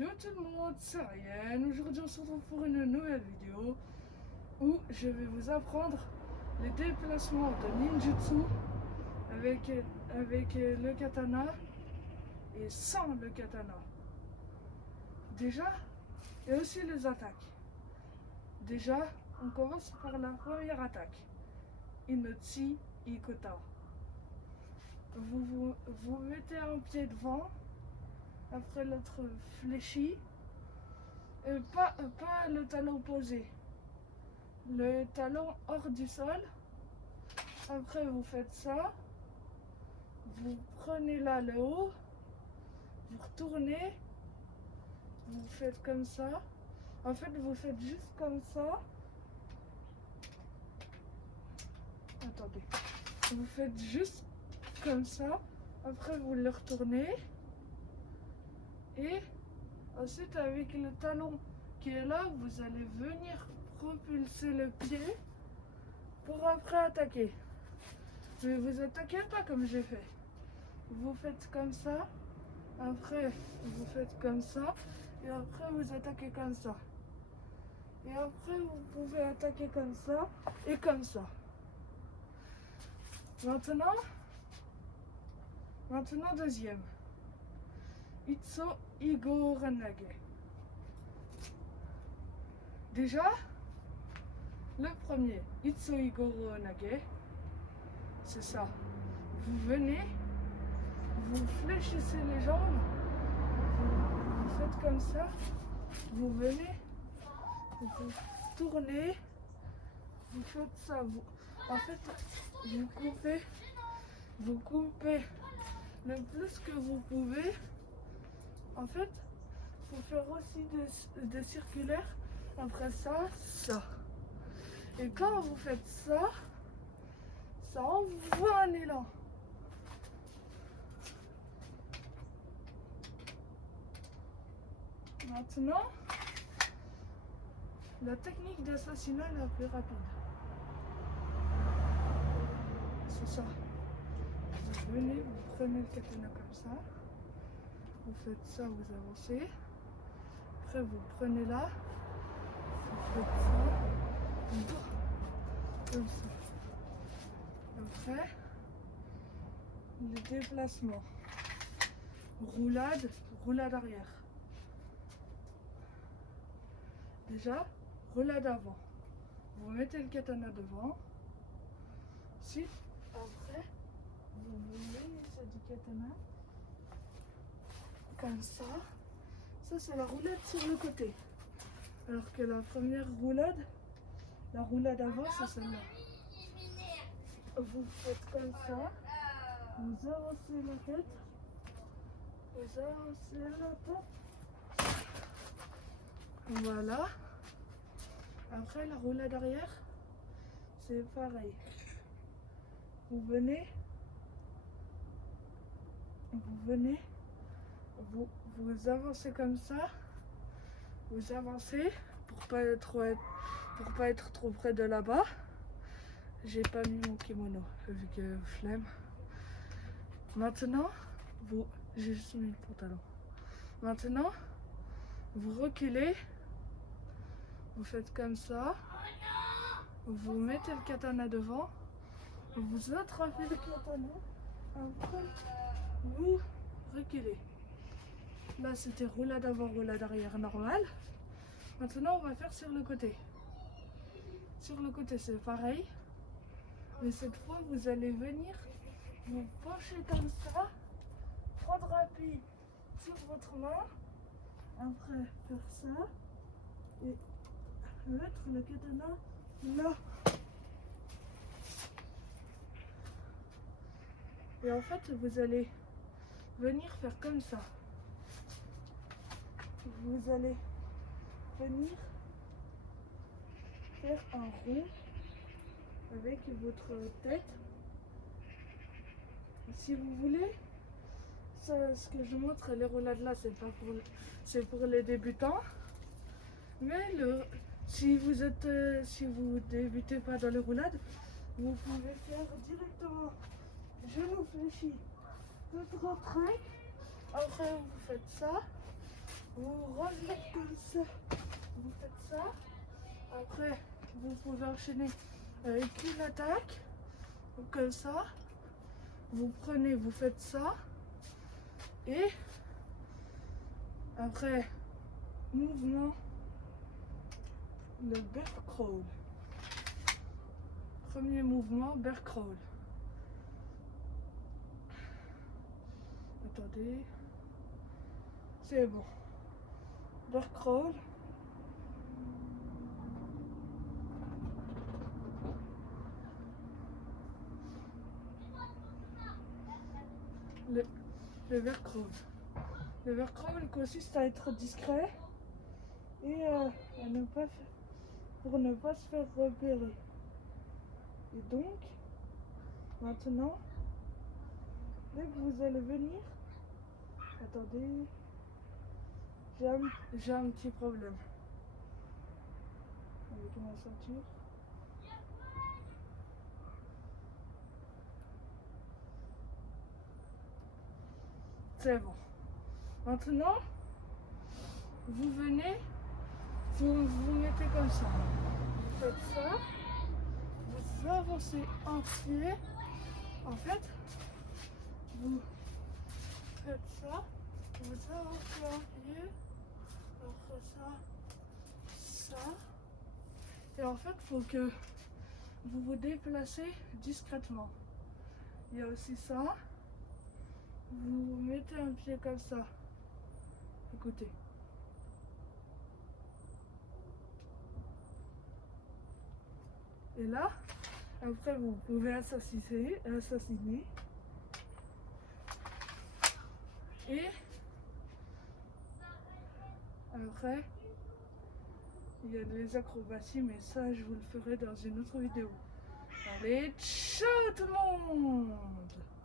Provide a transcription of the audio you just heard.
Hello tout le monde, c'est Ryan. Aujourd'hui on se retrouve pour une nouvelle vidéo où je vais vous apprendre les déplacements de ninjutsu avec le katana et sans le katana. Déjà, et aussi les attaques. Déjà, on commence par la première attaque. Inotsi Ikota. Vous mettez un pied devant, après l'autre fléchi. Pas le talon posé, le talon hors du sol. Après vous faites ça, vous prenez là le haut, vous retournez, vous faites comme ça. En fait vous faites juste comme ça. Attendez, vous faites juste comme ça. Après vous le retournez et ensuite avec le talon qui est là, vous allez venir propulser le pied pour après attaquer. Mais vous attaquez pas comme j'ai fait. Vous faites comme ça, après vous faites comme ça, et après vous attaquez comme ça. Et après vous pouvez attaquer comme ça et comme ça. Maintenant deuxième. Itso Igo Ranage. Déjà, le premier, Itso Igo Ranage, c'est ça. Vous venez, vous fléchissez les jambes, vous faites comme ça, vous venez, vous tournez, vous faites ça. En fait, vous coupez le plus que vous pouvez. En fait, il faut faire aussi des circulaires. Après ça, ça. Et quand vous faites ça, ça envoie un élan. Maintenant, la technique d'assassinat la plus rapide. C'est ça. Vous venez, vous prenez le katana comme ça. Vous faites ça, vous avancez. Après, vous prenez là. Vous faites ça. Comme ça. Après, le déplacement. Roulade arrière. Déjà, roulade avant. Vous mettez le katana devant. Ensuite, après, vous munissez du katana. Comme ça. Ça, c'est la roulade sur le côté. Alors que la première roulade, la roulade avant, c'est celle-là. Vous faites comme ça. Vous avancez la tête. Vous avancez la tête. Voilà. Après, la roulade arrière, c'est pareil. Vous venez, vous avancez comme ça. Vous avancez pour pas être trop près de là-bas. J'ai pas mis mon kimono vu que flemme. Maintenant, j'ai juste mis le pantalon. Maintenant, vous reculez. Vous faites comme ça. Vous mettez le katana devant. Vous attrapez le katana. Après, vous reculez. Là, c'était roulade avant, roulade arrière normale. Maintenant, on va faire sur le côté. Sur le côté, c'est pareil. Mais cette fois, vous allez venir vous pencher comme ça, prendre appui sur votre main. Après, faire ça. Et mettre le katana là. Et en fait, vous allez venir faire comme ça. Vous allez venir faire un rond avec votre tête. Si vous voulez, ça, ce que je montre, les roulades là, c'est pour les débutants. Mais si vous débutez pas dans les roulades, vous pouvez faire directement genou fléchi, votre trinque. Après vous faites ça, vous relevez comme ça, vous faites ça. Après, vous pouvez enchaîner avec une attaque, comme ça. Vous prenez, vous faites ça. Et après, mouvement, le bear crawl. Premier mouvement, bear crawl. Attendez. C'est bon. Bear crawl. Le bear crawl. Le bear crawl consiste à être discret et à pour ne pas se faire repérer. Et donc, maintenant, dès que vous allez venir, attendez, j'ai un petit problème avec ma ceinture. C'est bon. Maintenant, vous venez, vous mettez comme ça. Vous faites ça, vous avancez un pied. En fait, vous faites ça, vous avancez un pied, après ça. Et en fait, il faut que vous vous déplacez discrètement. Il y a aussi ça. Vous mettez un pied comme ça. Écoutez. Et là, après vous pouvez assassiner. Et après, il y a des acrobaties, mais ça je vous le ferai dans une autre vidéo. Allez, ciao tout le monde!